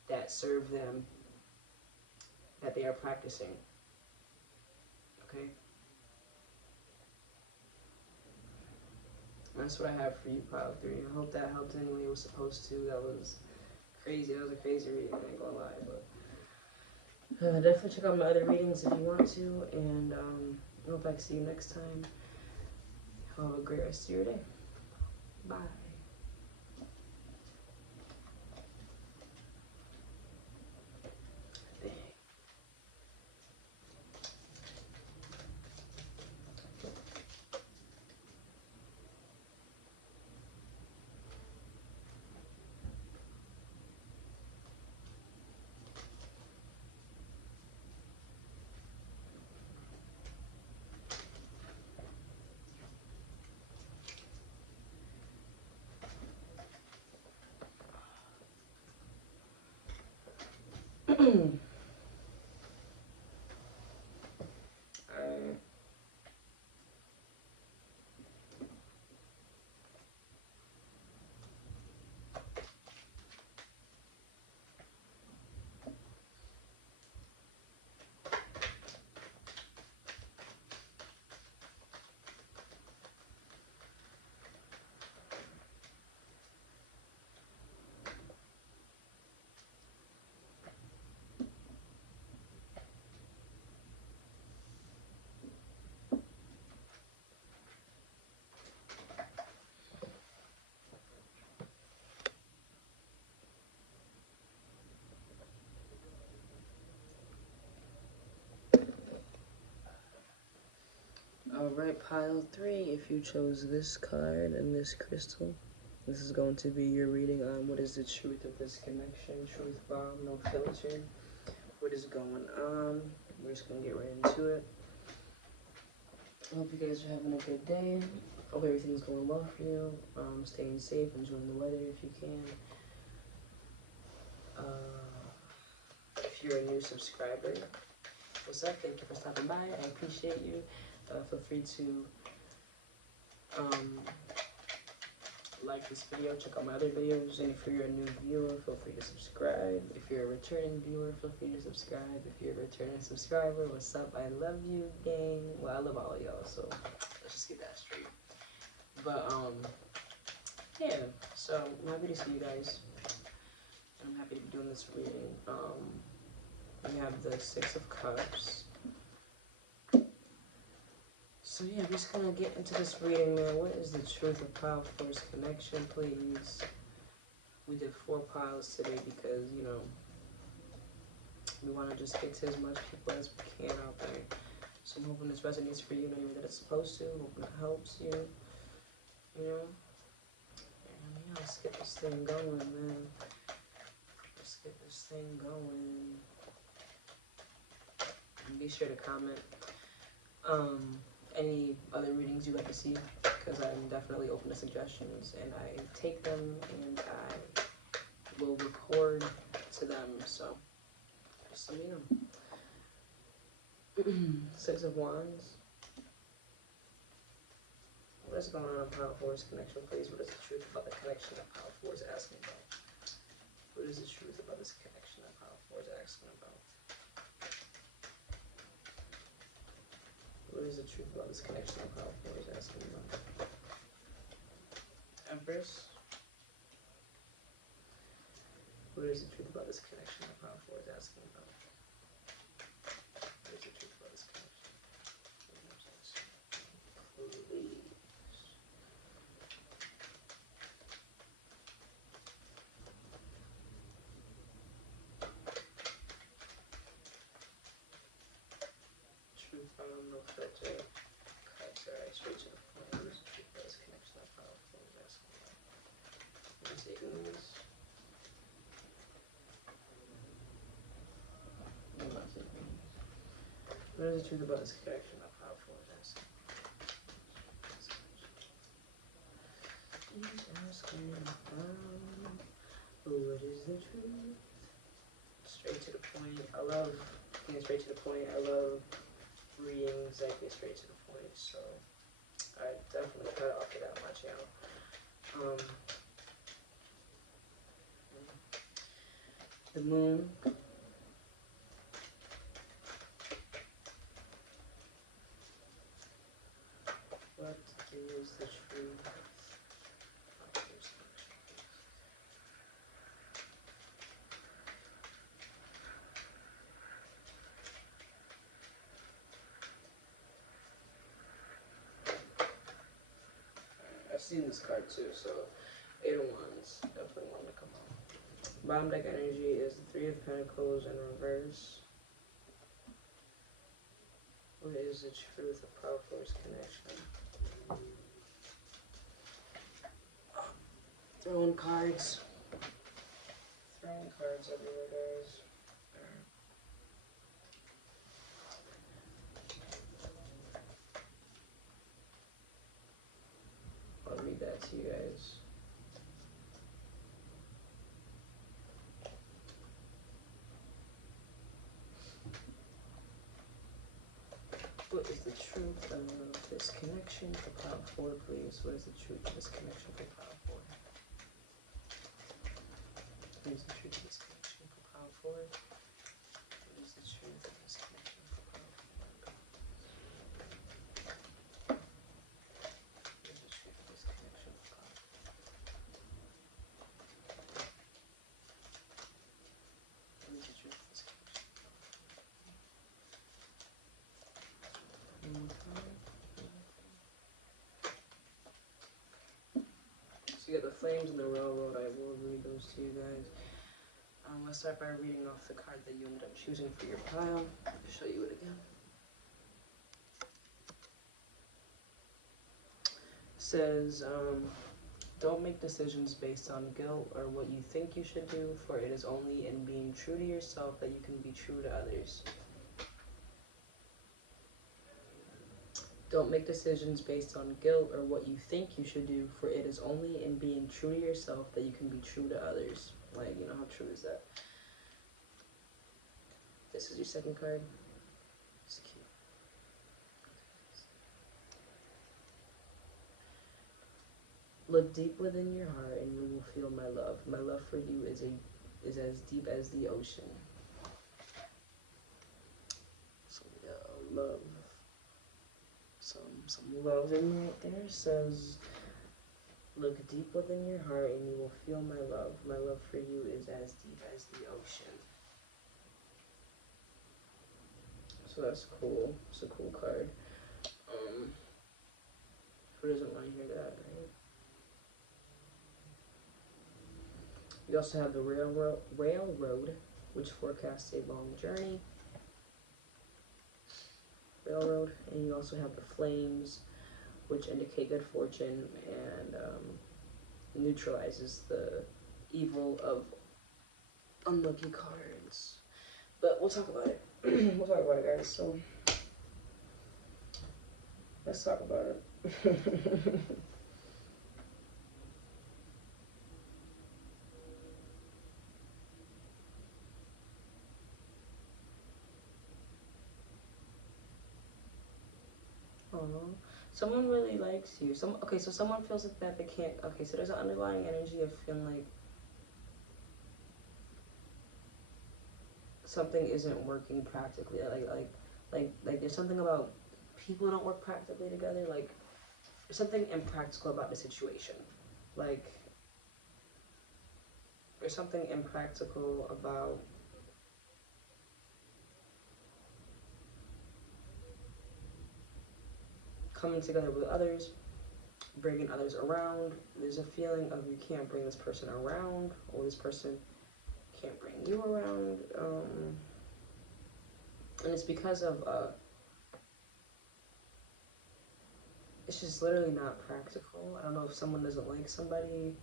that serve them, that they are practicing. Okay? That's what I have for you, pile 3. I hope that helped any way it was supposed to. That was crazy. That was a crazy reading, I ain't gonna lie. But definitely check out my other readings if you want to. And I hope I can see you next time. Have a great rest of your day. Bye. Alright, pile 3, if you chose this card and this crystal, this is going to be your reading on what is the truth of this connection, truth bomb, no filter, what is going on. We're just going to get right into it. I hope you guys are having a good day. Hope everything's going well for you. Staying safe, enjoying the weather if you can. If you're a new subscriber, what's up? Thank you for stopping by. I appreciate you. Feel free to like this video, check out my other videos, and if you're a new viewer, feel free to subscribe. If you're a returning viewer, feel free to subscribe. If you're a returning subscriber, what's up? I love you, gang. Well, I love all of y'all, so let's just get that straight. But yeah, so I'm happy to see you guys. I'm happy to be doing this reading. We have the 6 of Cups. So yeah, I'm just gonna get into this reading, man. What is the truth of pile 4's connection, please? We did 4 piles today because, you know, we want to just get to as much people as we can out there. So I'm hoping this resonates for you in any way that it's supposed to. Hoping it helps you, you know. And yeah, let's get this thing going, man. Let's get this thing going. And be sure to comment any other readings you'd like to see, because I'm definitely open to suggestions, and I take them and I will record to them, so just let me know. 6 of Wands. What is going on in pile 4's connection, please? What is the truth about the connection that pile 4 is asking about? What is the truth about this connection that pile 4 is asking about? What is the truth about this connection that pile 4 is asking about? Empress. What is the truth about this connection that pile 4 is asking about? What is the truth about this connection? Please. Truth bomb, no filter. Cuts, alright, straight to the point. What is the truth about this connection that pile 4 is asking about? I'm taking this. I'm not taking this. What is the truth about this connection that pile 4 is asking? He's asking about what is the truth? Straight to the point. point. I love getting straight to the point. I love readings that get straight to the point. So I definitely try to offer that on my channel. The moon. What is the truth? I've seen this card too, so 8 of Wands, definitely one to come out. Bottom deck energy is the 3 of Pentacles in reverse. What is the truth of power force connection? Throwing cards. Throwing cards everywhere, guys. I'll read that to you guys. What is the truth of this connection for Power 4, please? What is the truth of this connection for Power 4? What is the truth of this connection for Power 4? What is the truth of this connection for Power 4? What is the truth of this connection for Power 4? What is the truth of this connection? So you got the flames and the railroad. I will read those to you guys. Let's start by reading off the card that you ended up choosing for your pile. I'll show you it again. It says, don't make decisions based on guilt or what you think you should do, for it is only in being true to yourself that you can be true to others. Don't make decisions based on guilt or what you think you should do, for it is only in being true to yourself that you can be true to others. Like, you know, how true is that? This is your second card. It's cute. Look deep within your heart and you will feel my love. My love for you is as deep as the ocean. So yeah, love. Some love in right there. Says, look deep within your heart and you will feel my love. My love for you is as deep as the ocean. So that's cool. It's a cool card. Who doesn't want to hear that, right? You also have the railroad, which forecasts a long journey. Railroad, and you also have the flames, which indicate good fortune and neutralizes the evil of unlucky cards. But we'll talk about it. We'll talk about it, guys. So let's talk about it. Someone really likes you. So someone feels like that they can't. Okay, so there's an underlying energy of feeling like something isn't working practically. Like there's something about people don't work practically together. Like there's something impractical about the situation. Like there's something impractical about coming together with others, bringing others around. There's a feeling of you can't bring this person around, or this person can't bring you around. And it's because of, it's just literally not practical. I don't know if someone doesn't like somebody.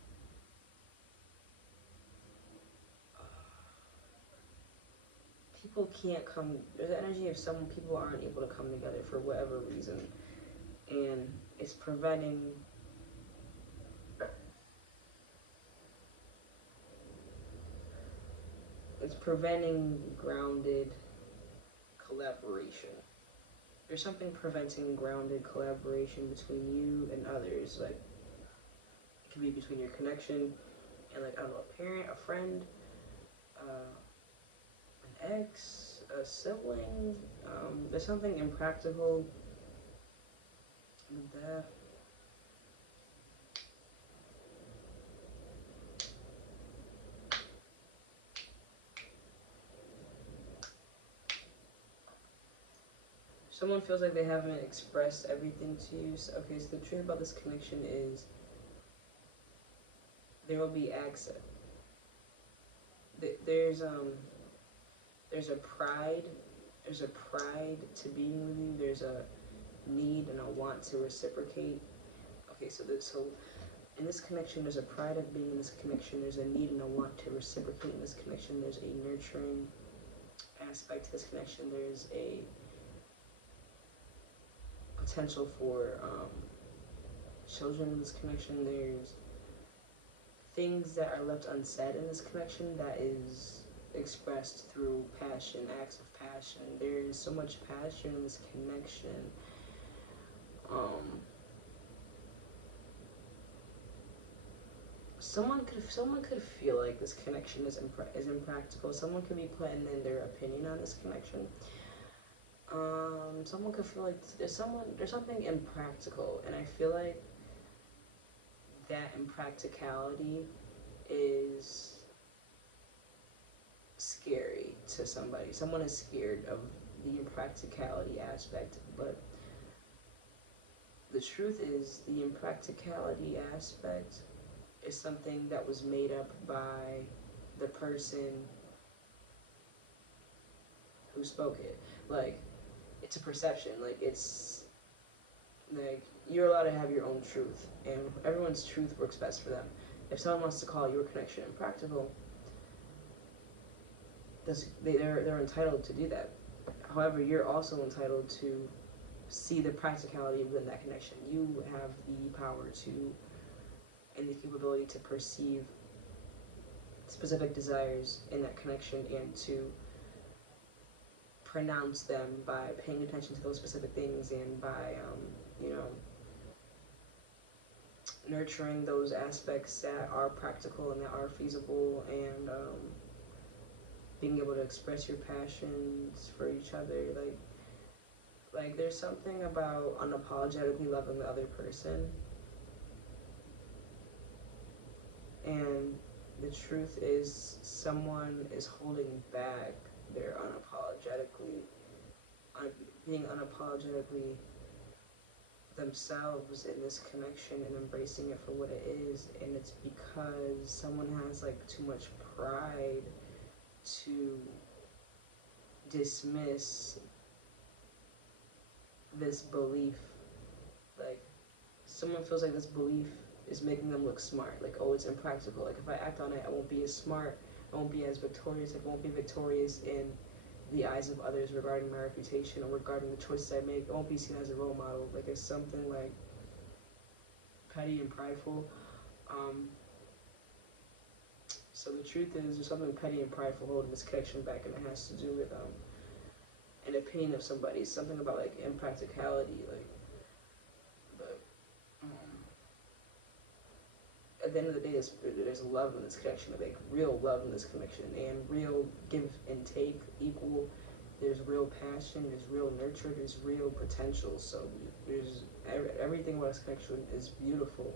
People can't come, there's the energy of some people aren't able to come together for whatever reason. And it's preventing preventing grounded collaboration. There's something preventing grounded collaboration between you and others. Like, it could be between your connection and, like, I don't know, a parent, a friend, an ex, a sibling. There's something impractical with that. Someone feels like they haven't expressed everything to you. So, okay, so the truth about this connection is there will be access. There's a pride. There's a pride to being with you. There's a need and a want to reciprocate. Okay, so in this connection, there's a pride of being in this connection. There's a need and a want to reciprocate in this connection. There's a nurturing aspect to this connection. There's a potential for children in this connection. There's things that are left unsaid in this connection that is expressed through passion, acts of passion. There is so much passion in this connection. Someone could feel like this connection is impractical. Someone could be putting in their opinion on this connection. Someone could feel like there's something impractical, and I feel like that impracticality is scary to somebody. Someone is scared of the impracticality aspect, but the truth is the impracticality aspect is something that was made up by the person who spoke it. Like, it's a perception. Like, it's like you're allowed to have your own truth, and everyone's truth works best for them. If someone wants to call your connection impractical, they're entitled to do that. However, you're also entitled to see the practicality within that connection. You have the power to and the capability to perceive specific desires in that connection and to pronounce them by paying attention to those specific things and by, nurturing those aspects that are practical and that are feasible, and being able to express your passions for each other. Like there's something about unapologetically loving the other person, and the truth is someone is holding back their being unapologetically themselves in this connection and embracing it for what it is, and it's because someone has like too much pride to dismiss this belief. Like, someone feels like this belief is making them look smart. Like, oh, it's impractical. Like, if I act on it, I won't be as smart. I won't be as victorious. Like, I won't be victorious in the eyes of others regarding my reputation or regarding the choices I make. I won't be seen as a role model. Like, it's something like petty and prideful. So the truth is, there's something petty and prideful holding this connection back, and it has to do with an opinion of somebody. Something about like impracticality, like. But at the end of the day, there's love in this connection. Like real love in this connection, and real give and take equal. There's real passion. There's real nurture. There's real potential. So there's everything about this connection is beautiful.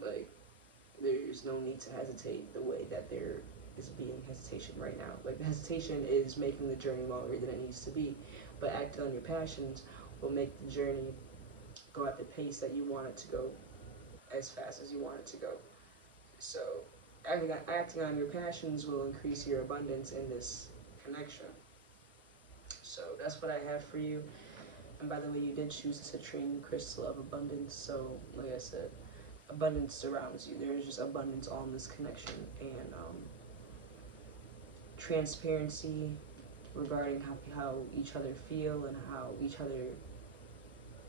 Like, there's no need to hesitate the way that there is being hesitation right now. Like, the hesitation is making the journey longer than it needs to be, but acting on your passions will make the journey go at the pace that you want it to go, as fast as you want it to go. So acting on your passions will increase your abundance in this connection. So that's what I have for you. And by the way, you did choose the citrine crystal of abundance, so like I said, abundance surrounds you. There's just abundance all in this connection, and transparency regarding how each other feel and how each other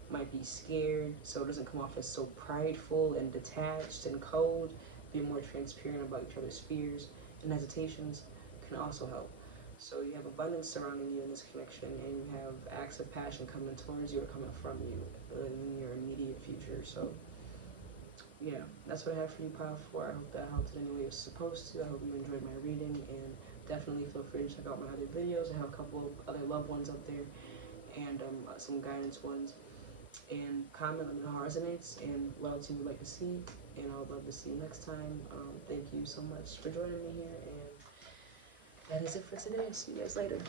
might be scared, so it doesn't come off as so prideful and detached and cold. Be more transparent about each other's fears and hesitations. can also help. So you have abundance surrounding you in this connection, and you have acts of passion coming towards you or coming from you in your immediate future. So yeah, that's what I have for you, Pile 4. I hope that helped in any way it was supposed to. I hope you enjoyed my reading, and definitely feel free to check out my other videos. I have a couple of other loved ones up there, and some guidance ones. And comment on how it resonates and what else you would like to see. And I would love to see you next time. Thank you so much for joining me here, and that is it for today. See you guys later.